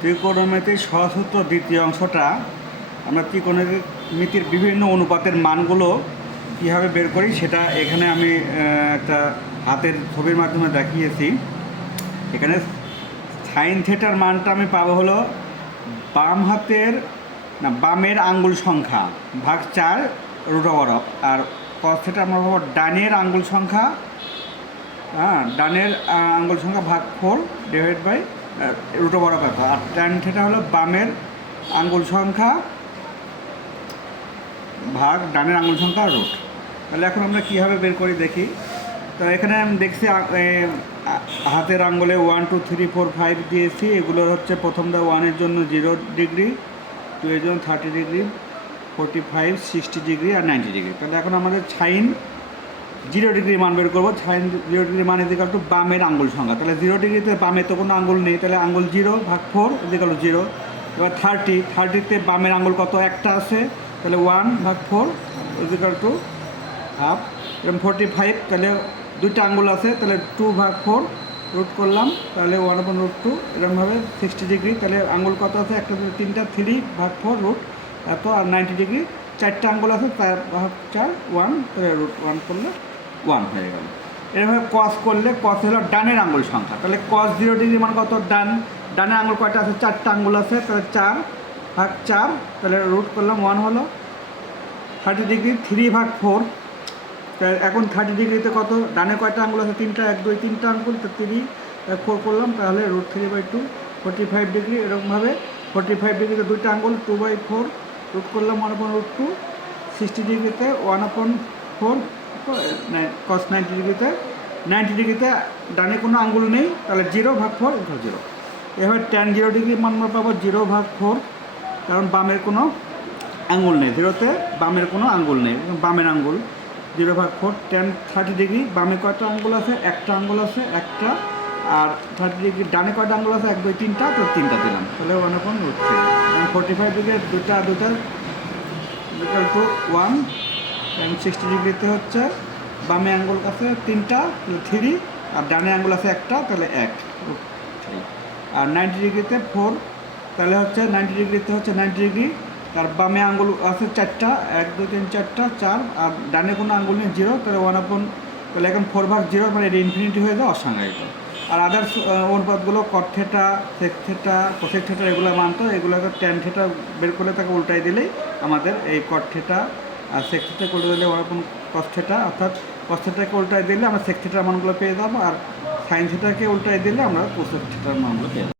ত্রিকোণমিতির সহসূত্র দ্বিতীয় অংশটা আমরা ত্রিকোণমিতির বিভিন্ন অনুপাতের মানগুলো কীভাবে বের করি সেটা এখানে আমি একটা হাতের ছবির মাধ্যমে দেখিয়েছি। এখানে সাইন থিটার মানটা আমি পাবো হলো বামের আঙ্গুল সংখ্যা ভাগ 4 √, আর কস থিটা আমরা পাবো ডানের আঙ্গুল সংখ্যা ভাগ 4 ডিভাইড বাই √, আর ট্যান থিটা হলো বামের আঙ্গুল সংখ্যা ভাগ ডানের আঙ্গুল সংখ্যা √। তাহলে এখন আমরা কীভাবে বের করি দেখি। তো এখানে আমি দেখছি হাতের আঙ্গুলে 1 2 3 4 5 দিয়েছি। এগুলো হচ্ছে প্রথমটা 1-এর জন্য 0 ডিগ্রি, 2 এর জন্য 30 ডিগ্রি, 45 60 ডিগ্রি আর 90 ডিগ্রি। তাহলে এখন আমাদের সাইন 0 ডিগ্রি মান বের করবো। সাইন 0 ডিগ্রি মান ইজিক্যাল টু বামের আঙ্গুল সংখ্যা। তাহলে 0 ডিগ্রিতে বামে তো কোনো আঙ্গুল নেই, তাহলে আঙ্গুল 0 ভাগ 4 ইজিক্যাল টু 0। এবার 30তে বামের আঙ্গুল কত একটা আছে, তাহলে 1 ভাগ 4 ইজিক্যাল টু হাফ। এরকম 45 তাহলে দুইটা আঙ্গুল আছে, তাহলে 2 ভাগ 4 রুট করলাম, তাহলে 1/√2। এরকমভাবে 60 ডিগ্রি তাহলে আঙ্গুল কত আছে, একটা 3টা 3 ভাগ 4 রুট এত। আর 90 ডিগ্রি 4টা আঙ্গুল আছে, 4 ভাগ 4 1, তাহলে √1 করলে 1 হয়ে গেল। এরকমভাবে কস করলে কস হলো ডানের আঙ্গুল সংখ্যা। তাহলে কস 0 ডিগ্রি মান কত, ডানের আঙ্গুল কয়টা আছে, 4টা আঙ্গুল আছে, তাহলে 4 ভাগ 4, তাহলে রুট করলাম 1 হলো। 30 ডিগ্রি 3 ভাগ 4, এখন 30 ডিগ্রিতে কত, ডানে কয়টা আঙ্গুল আছে, 3টা, 1 2 3টা আঙ্গুল, তো 3 4 করলাম, তাহলে √3/2। 45 ডিগ্রি এরকমভাবে 45 ডিগ্রিতে দুইটা আঙ্গুল, 2/4 রুট করলাম 1/√2। 60 ডিগ্রিতে 1/4 cos 90 ডিগ্রিতে ডানে কোনো আঙ্গুল নেই, তাহলে 0 ভাগ 4 = 0। এবার tan 0 ডিগ্রি মান আমরা পাবো 0 ভাগ 4, কারণ বামের কোনো আঙ্গুল নেই, 0তে বামের কোনো আঙ্গুল নেই, বামের আঙ্গুল 0 ভাগ 4। tan 30 ডিগ্রি বামে কয়টা আঙ্গুল আছে, একটা আঙ্গুল আছে, একটা। আর 30 ডিগ্রি ডানে কয়টা আঙ্গুল আছে, 1 2 3টা, তো 3টা দিলাম, তাহলে 1/√3। 45 ডিগ্রি দুটা ইকুয়াল টু 1। tan 60 ডিগ্রিতে হচ্ছে বামে আঙ্গুল আছে 3টা, তাহলে 3, আর ডানে আঙ্গুল আছে একটা, তাহলে 1/√3। আর 90 ডিগ্রিতে 4, তাহলে হচ্ছে 90 ডিগ্রিতে হচ্ছে 90 ডিগ্রি, তার বামে আঙ্গুল আছে 4টা, 1 2 3 4টা 4, আর ডানে কোনো আঙ্গুল নেই 0, তাহলে 1/, তাহলে এখন 4 ভাগ 0 মানে এটা ইনফিনিটি হয়ে যায়, অসংজ্ঞায়িত। আর আদার্স অনুপাতগুলো cot theta, sec theta, cosec theta এগুলো মানতো, এগুলোকে ট্যান থিটা বের করলে তাকে উল্টাই দিলেই আমাদের এই কট থিটা আর সেক থিটাকে উল্টে দিলে 1/cos থিটা, অর্থাৎ cos থিটাকে উল্টাই দিলে আমরা সেক থিটার মানগুলো পেয়ে যাবো, আর সাইন থিটাকে উল্টাই দিলে আমরা কোসেক থিটার মানগুলো পেয়ে যাবো।